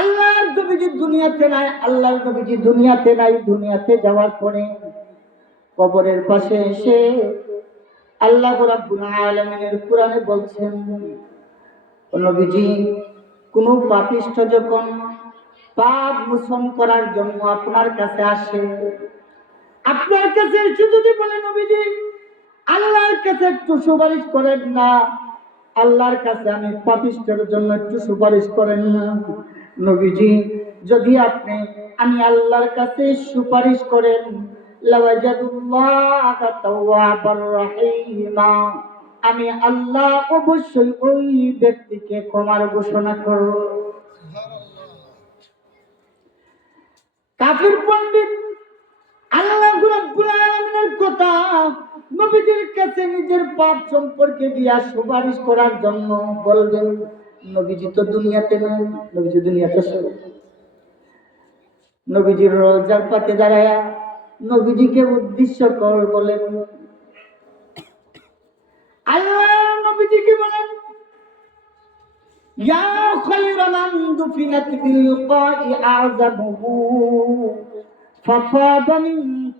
আল্লাহর দুনিয়াতে নাই আল্লাহর দুনিয়াতে নাই দুনিয়াতে যাওয়ার পরে কবরের পাশে এসে আল্লাহ রাব্বুল কোরআনে বলছেন নবীজি কোন যখন পাপ মোচন করার জন্য আপনার কাছে আসে আপনার কাছে এসে যদি বলে নবীজি আল্লাহর কাছে একটু সুপারিশ করেন না আল্লাহর কাছে আমি প্রতিষ্ঠার জন্য একটু সুপারিশ করেন না নবীজি যদি আপনি আমি আল্লাহর কাছে সুপারিশ করেন আমি আল্লাহ অবশ্যই ওই ব্যক্তিকে ক্ষমার ঘোষণা করব কাফির পণ্ডিত আল্লাহ কথা নবীজির কাছে নিজের পাপ সম্পর্কে দিয়া সুপারিশ করার জন্য বলবেন নবীজি তো দুনিয়াতে নেন নবীজি দুনিয়াতে নবীজির রোজার পাতে দাঁড়ায়া নবীজিকে উদ্দেশ্য কর বলেন আল্লাহ নবীজিকে বলেন ইয়া من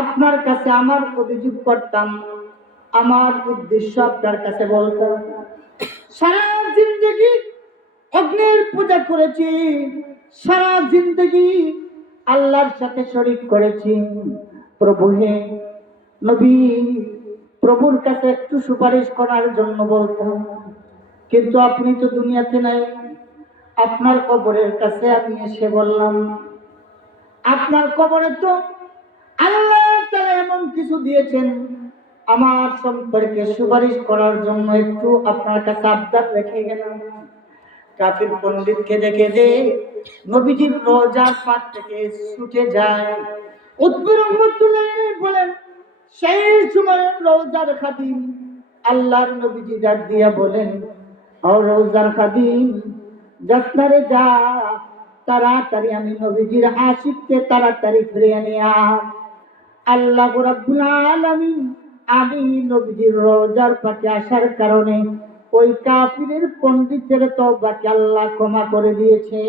আপনার কাছে আমার অভিযোগ করতাম আমার উদ্দেশ্য আপনার কাছে বলতাম সারা জিন্দগি অগ্নের পূজা করেছি সারা জিন্দগি আল্লাহর সাথে শরীফ করেছি প্রভু হে নবী প্রভুর কাছে একটু সুপারিশ করার জন্য বলতাম কিন্তু আপনি তো দুনিয়াতে নাই আপনার কবরের কাছে আমি এসে বললাম আপনার কবরে তো এমন কিছু দিয়েছেন আমার সম্পর্কে সুপারিশ করার জন্য একটু আপনার কাছে আবদার রেখে গেলাম কাফির পণ্ডিতকে দেখে যে নবীজির রোজার পাশ থেকে ছুটে যায় উদ্ভির বলেন সেই সময় রোজার খাদিম আল্লাহর নবীজি ডাক দিয়া বলেন ও রোজার খাদিম যাত্রারে যা তাড়াতাড়ি আমি নবীজির আশিককে তাড়াতাড়ি ফিরিয়ে নিয়ে আল্লাহ রাব্বুল আলামিন আমি নবীজির রোজার পাখি আসার কারণে ওই কাফিরের পণ্ডিতের তবাকে আল্লাহ ক্ষমা করে দিয়েছে